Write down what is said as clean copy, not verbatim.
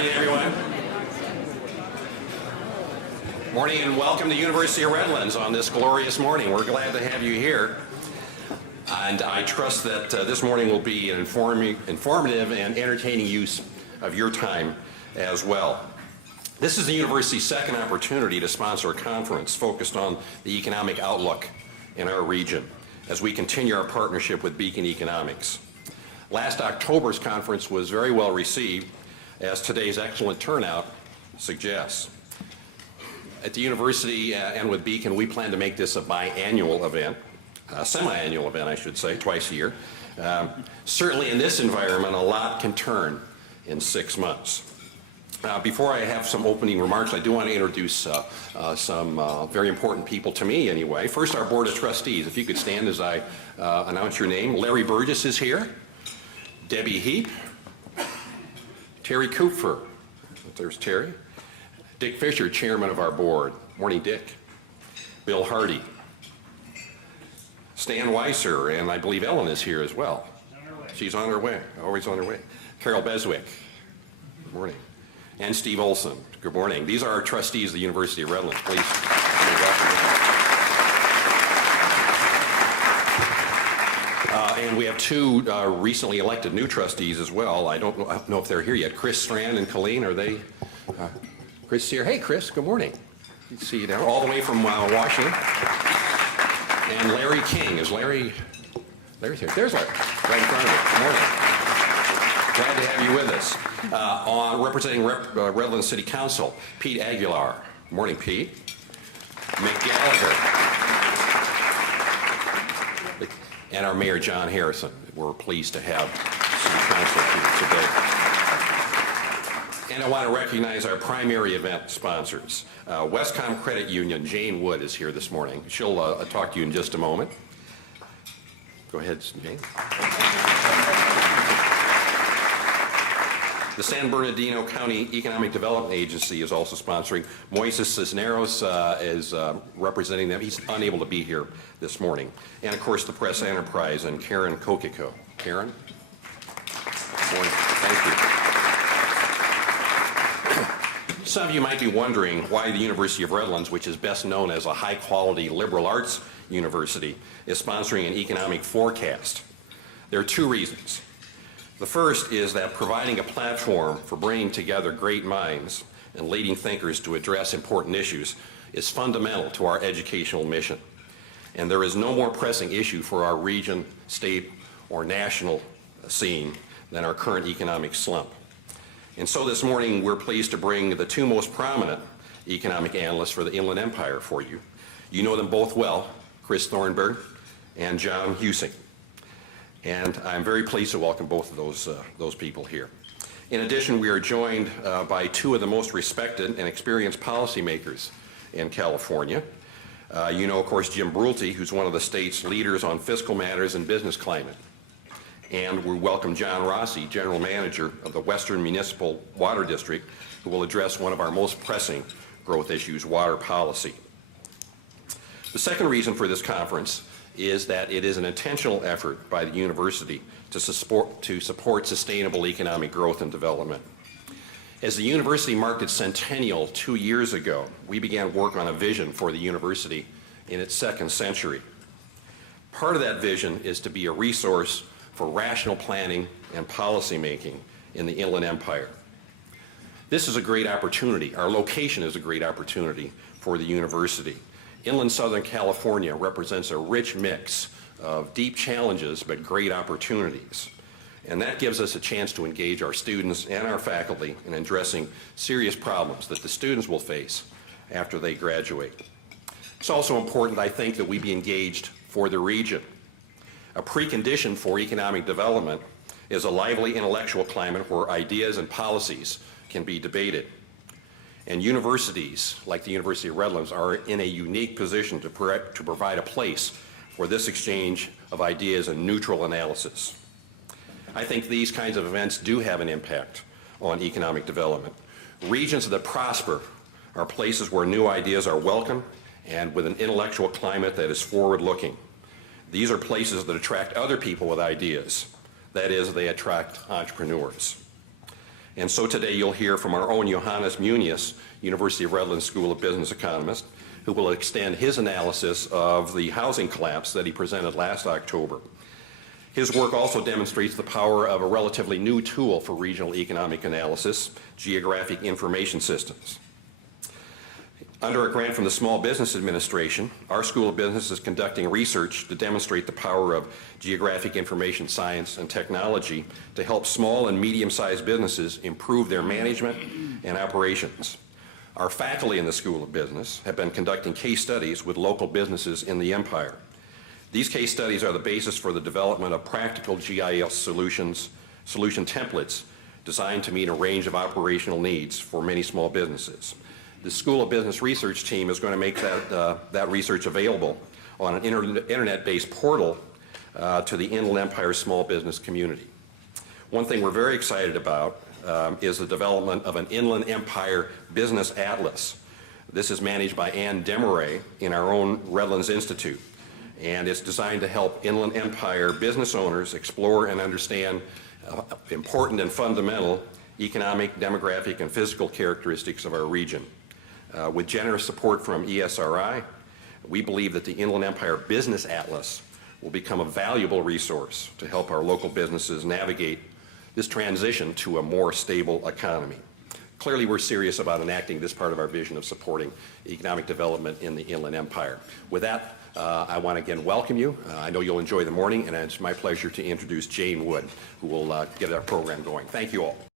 Morning, everyone. Morning and welcome to University of Redlands on this glorious morning. We're glad to have you here. And I trust that this morning will be an informative and entertaining use of your time as well. This is the university's second opportunity to sponsor a conference focused on the economic outlook in our region as we continue our partnership with Beacon Economics. Last October's conference was very well received, as today's excellent turnout suggests. At the university and with Beacon, we plan to make this a biannual event, a semi-annual event, I should say, twice a year. Certainly in this environment, a lot can turn in 6 months. Before I have some opening remarks, I do want to introduce some very important people to me anyway. First, our Board of Trustees. If you could stand as I announce your name. Larry Burgess is here. Debbie Heap. Terry Kupfer. There's Terry. Dick Fisher, Chairman of our board. Morning, Dick. Bill Hardy. Stan Weiser, and I believe Ellen is here as well. She's on her way, always on her way. Carol Beswick. Good morning. And Steve Olson. Good morning. These are our trustees of the University of Redlands. Please. And we have two recently elected new trustees as well. I don't know if they're here yet. Chris Strand and Colleen, are they? Chris here. Hey, Chris. Good morning. Good to see you down all the way from Washington. And Larry King. Is Larry's here? There's Larry, right in front of me. Good morning. Glad to have you with us. Representing Redlands City Council, Pete Aguilar. Good morning, Pete. Mick Gallagher. And our Mayor, John Harrison. We're pleased to have City Council here today. And I want to recognize our primary event sponsors. Westcom Credit Union, Jane Wood is here this morning. She'll talk to you in just a moment. Go ahead, Jane. The San Bernardino County Economic Development Agency is also sponsoring. Moises Cisneros is representing them. He's unable to be here this morning. And, of course, the Press Enterprise and Karen Kokiko. Karen? Good morning. Thank you. Some of you might be wondering why the University of Redlands, which is best known as a high-quality liberal arts university, is sponsoring an economic forecast. There are two reasons. The first is that providing a platform for bringing together great minds and leading thinkers to address important issues is fundamental to our educational mission. And there is no more pressing issue for our region, state, or national scene than our current economic slump. And so this morning, we're pleased to bring the two most prominent economic analysts for the Inland Empire for you. You know them both well, Chris Thornburg and John Husing. And I'm very pleased to welcome both of those people here. In addition, we are joined by two of the most respected and experienced policymakers in California. You know, of course, Jim Brulte, who's one of the state's leaders on fiscal matters and business climate. And we welcome John Rossi, General Manager of the Western Municipal Water District, who will address one of our most pressing growth issues, water policy. The second reason for this conference is that it is an intentional effort by the university to support sustainable economic growth and development. As the university marked its centennial 2 years ago, we began work on a vision for the university in its second century. Part of that vision is to be a resource for rational planning and policy making in the Inland Empire. This is a great opportunity. Our location is a great opportunity for the university. Inland Southern California represents a rich mix of deep challenges but great opportunities. And that gives us a chance to engage our students and our faculty in addressing serious problems that the students will face after they graduate. It's also important, I think, that we be engaged for the region. A precondition for economic development is a lively intellectual climate where ideas and policies can be debated. And universities, like the University of Redlands, are in a unique position to provide a place for this exchange of ideas and neutral analysis. I think these kinds of events do have an impact on economic development. Regions that prosper are places where new ideas are welcome and with an intellectual climate that is forward-looking. These are places that attract other people with ideas. That is, they attract entrepreneurs. And so today you'll hear from our own Johannes Muniz, University of Redlands School of Business economist, who will extend his analysis of the housing collapse that he presented last October. His work also demonstrates the power of a relatively new tool for regional economic analysis, geographic information systems. Under a grant from the Small Business Administration, our School of Business is conducting research to demonstrate the power of geographic information science and technology to help small and medium-sized businesses improve their management and operations. Our faculty in the School of Business have been conducting case studies with local businesses in the Empire. These case studies are the basis for the development of practical GIS solution templates designed to meet a range of operational needs for many small businesses. The School of Business research team is going to make that research available on an internet-based portal to the Inland Empire small business community. One thing we're very excited about is the development of an Inland Empire Business Atlas. This is managed by Ann Demaray in our own Redlands Institute, and it's designed to help Inland Empire business owners explore and understand important and fundamental economic, demographic, and physical characteristics of our region. With generous support from ESRI, we believe that the Inland Empire Business Atlas will become a valuable resource to help our local businesses navigate this transition to a more stable economy. Clearly, we're serious about enacting this part of our vision of supporting economic development in the Inland Empire. With that, I want to again welcome you. I know you'll enjoy the morning, and it's my pleasure to introduce Jane Wood, who will get our program going. Thank you all.